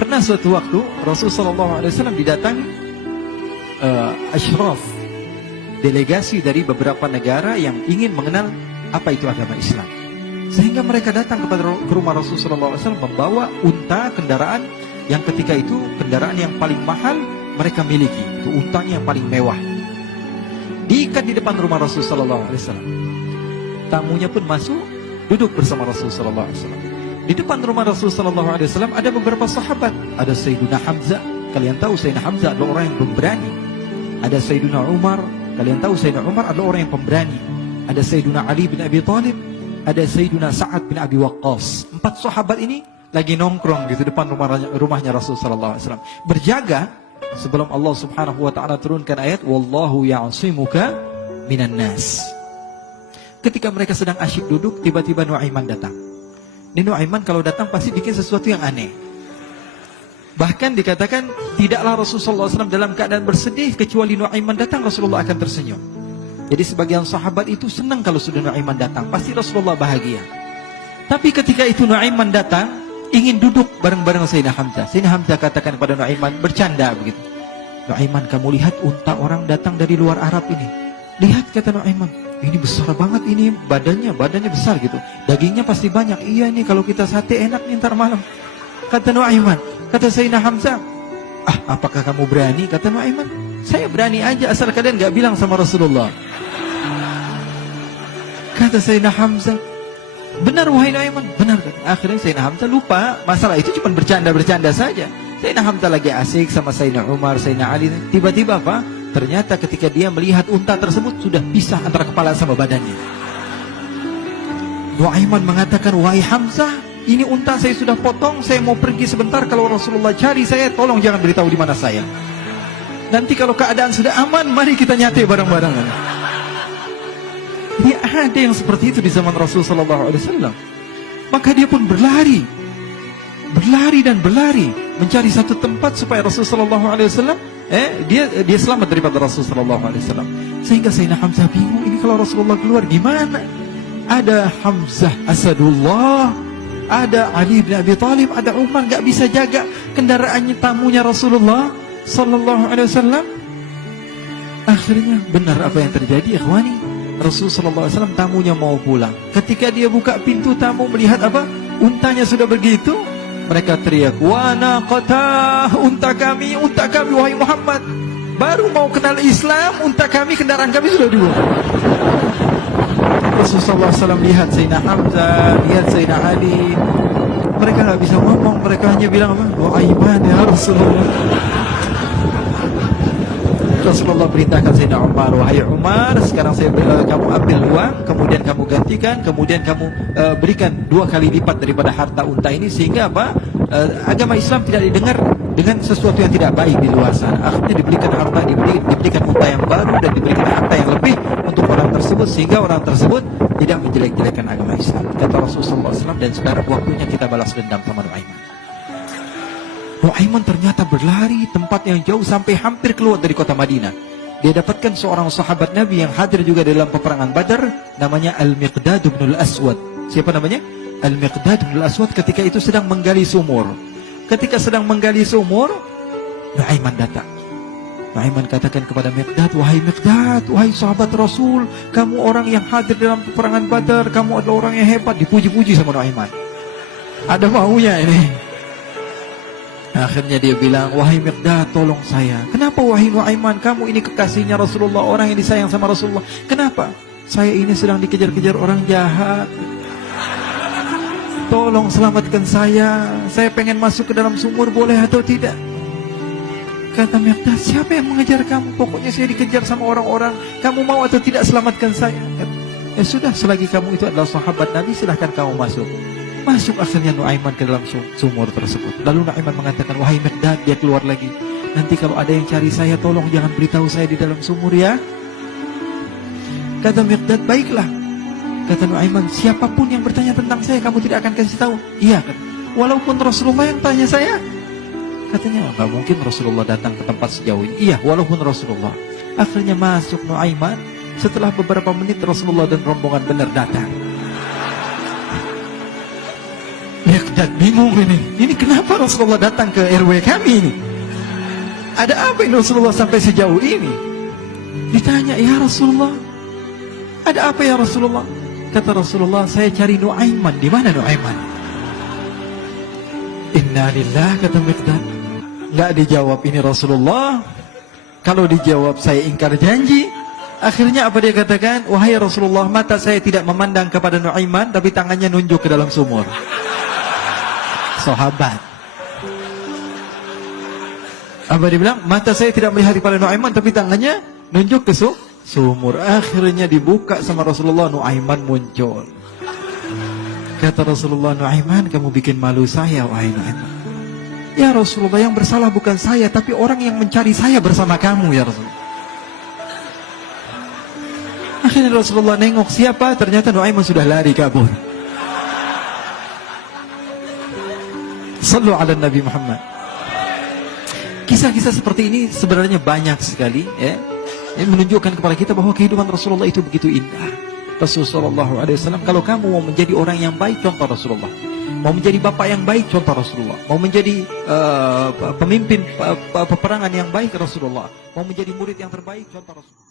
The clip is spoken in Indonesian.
Pernah suatu waktu Rasulullah SAW didatangi asyraf, delegasi dari beberapa negara yang ingin mengenal apa itu agama Islam. Sehingga mereka datang ke rumah Rasulullah SAW membawa unta, kendaraan yang ketika itu kendaraan yang paling mahal mereka miliki. Itu untanya yang paling mewah. Diikat di depan rumah Rasulullah SAW. Tamunya pun masuk, duduk bersama Rasulullah SAW. Di depan rumah Rasulullah SAW ada beberapa sahabat. Ada Sayyidina Hamzah. Kalian tahu Sayyidina Hamzah adalah orang yang pemberani. Ada Sayyidina Umar. Kalian tahu Sayyidina Umar adalah orang yang pemberani. Ada Sayyidina Ali bin Abi Thalib. Ada Sayyidina Sa'ad bin Abi Waqqas. 4 sahabat ini lagi nongkrong gitu depan rumahnya Rasulullah SAW. Berjaga sebelum Allah Subhanahu wa taala turunkan ayat wallahu ya'simuka minan nas. Ketika mereka sedang asyik duduk, tiba-tiba Nuaiman datang. Ini Nuaiman kalau datang pasti bikin sesuatu yang aneh. Bahkan dikatakan tidaklah Rasulullah SAW dalam keadaan bersedih kecuali Nuaiman datang Rasulullah akan tersenyum. Jadi sebagian sahabat itu senang kalau sudah Nuaiman datang, pasti Rasulullah bahagia. Tapi ketika itu Nuaiman datang, ingin duduk bareng-bareng Sayyidina Hamzah. Sayyidina Hamzah katakan kepada Nuaiman, bercanda begitu. Nuaiman, kamu lihat unta orang datang dari luar Arab ini. Lihat, kata Nuaiman, ini besar banget ini, badannya besar gitu. Dagingnya pasti banyak. Iya nih kalau kita sate enak nih ntar malam. Kata Nuaiman, kata Sayyidina Hamzah, apakah kamu berani? Kata Nuaiman, saya berani aja asal kalian gak bilang sama Rasulullah. Kata Sayyidina Hamzah, benar wahai Nuaiman, benar. Akhirnya Sayyidina Hamzah lupa masalah itu cuma bercanda-bercanda saja. Sayyidina Hamzah lagi asik sama Sayyidina Umar, Sayyidina Ali. Tiba-tiba apa? Ternyata ketika dia melihat unta tersebut sudah pisah antara kepala sama badannya. Nuaiman mengatakan, wahai Hamzah, ini unta saya sudah potong, saya mau pergi sebentar. Kalau Rasulullah cari saya, tolong jangan beritahu di mana saya. Nanti kalau keadaan sudah aman, mari kita nyate bareng-bareng. Ini ada yang seperti itu di zaman Rasulullah SAW. Maka dia pun berlari dan berlari mencari satu tempat supaya Rasulullah SAW dia selamat daripada Rasulullah SAW. Sehingga Sayyidina Hamzah bingung, ini kalau Rasulullah keluar gimana? Ada Hamzah Asadullah, ada Ali bin Abi Thalib, ada Umar, gak bisa jaga kendaraannya tamunya Rasulullah SAW. Akhirnya benar apa yang terjadi, ikhwani. Rasulullah SAW tamunya mau pulang. Ketika dia buka pintu tamu melihat apa? Untanya sudah begitu. Mereka teriak, wa naqatah, unta kami wahai Muhammad. Baru mau kenal Islam, unta kami, kendaraan kami sudah dibawa. Rasulullah SAW lihat Sayyidina Hamzah, lihat Sayyidina Ali. Mereka gak bisa ngomong, mereka hanya bilang apa? Nuaiman ya Rasulullah. Rasulullah perintahkan Sayyidina Umar, wahai Umar, sekarang kamu ambil uang, kemudian kamu gantikan, kemudian kamu berikan 2 kali lipat daripada harta unta ini, sehingga apa? Agama Islam tidak didengar dengan sesuatu yang tidak baik di luar sana. Akhirnya diberikan harta, diberikan unta yang baru dan diberikan harta yang lebih untuk orang tersebut, sehingga orang tersebut tidak menjelek-jelekan agama Islam. Kata Rasulullah SAW, dan sekarang waktunya kita balas dendam sama Nuaiman. Nuaiman ternyata berlari tempat yang jauh sampai hampir keluar dari kota Madinah. Dia dapatkan seorang sahabat Nabi yang hadir juga dalam peperangan Badar, namanya Al-Miqdad bin Al-Aswad. Siapa namanya? Al-Miqdad bin Al-Aswad ketika itu sedang menggali sumur. Ketika sedang menggali sumur, Nuaiman datang. Nuaiman katakan kepada Miqdad, wahai Miqdad, wahai sahabat Rasul, kamu orang yang hadir dalam peperangan Badar, kamu adalah orang yang hebat. Dipuji-puji sama Nuaiman. Ada maunya ini. Akhirnya dia bilang, wahai Miqdad, tolong saya. Kenapa wahai Nuaiman? Kamu ini kekasihnya Rasulullah, orang yang disayang sama Rasulullah. Kenapa? Saya ini sedang dikejar-kejar orang jahat. Tolong selamatkan saya. Saya pengen masuk ke dalam sumur, boleh atau tidak? Kata Miqdad, siapa yang mengejar kamu? Pokoknya saya dikejar sama orang-orang. Kamu mau atau tidak selamatkan saya? Ya sudah, selagi kamu itu adalah sahabat Nabi, silahkan kamu masuk. Masuk akhirnya Nuaiman ke dalam sumur tersebut. Lalu Nuaiman mengatakan, wahai Miqdad, dia keluar lagi. Nanti kalau ada yang cari saya, tolong jangan beritahu saya di dalam sumur ya. Kata Miqdad, baiklah. Kata Nuaiman, siapapun yang bertanya tentang saya, kamu tidak akan kasih tahu. Iya, walaupun Rasulullah yang tanya saya. Katanya, nggak mungkin Rasulullah datang ke tempat sejauh ini. Iya, walaupun Rasulullah. Akhirnya masuk Nuaiman. Setelah beberapa menit Rasulullah dan rombongan benar datang. Mikdad bingung ini kenapa Rasulullah datang ke RW kami ini? Ada apa ini Rasulullah sampai sejauh ini? Ditanya, ya Rasulullah, ada apa ya Rasulullah? Kata Rasulullah, saya cari Nuaiman. Di mana Nuaiman? Inna lillah, kata Mikdad. Nggak dijawab ini Rasulullah. Kalau dijawab saya ingkar janji. Akhirnya apa dia katakan? Wahai Rasulullah, mata saya tidak memandang kepada Nuaiman, tapi tangannya nunjuk ke dalam sumur. Sahabat. Apa dia bilang? Mata saya tidak melihat kepada Nuaiman, tapi tangannya nunjuk ke sumur. Akhirnya dibuka sama Rasulullah, Nuaiman muncul. Kata Rasulullah, Nuaiman, kamu bikin malu saya, wahai Nuaiman. Ya Rasulullah, yang bersalah bukan saya, tapi orang yang mencari saya bersama kamu, ya Rasulullah. Akhirnya Rasulullah nengok, siapa? Ternyata Nuaiman sudah lari kabur. Sallu ala Nabi Muhammad. Kisah-kisah seperti ini sebenarnya banyak sekali, ya, yang menunjukkan kepada kita bahwa kehidupan Rasulullah itu begitu indah. Rasulullah SAW, kalau kamu mau menjadi orang yang baik, contoh Rasulullah. Mau menjadi bapak yang baik, contoh Rasulullah. Mau menjadi pemimpin peperangan yang baik, Rasulullah. Mau menjadi murid yang terbaik, contoh Rasulullah.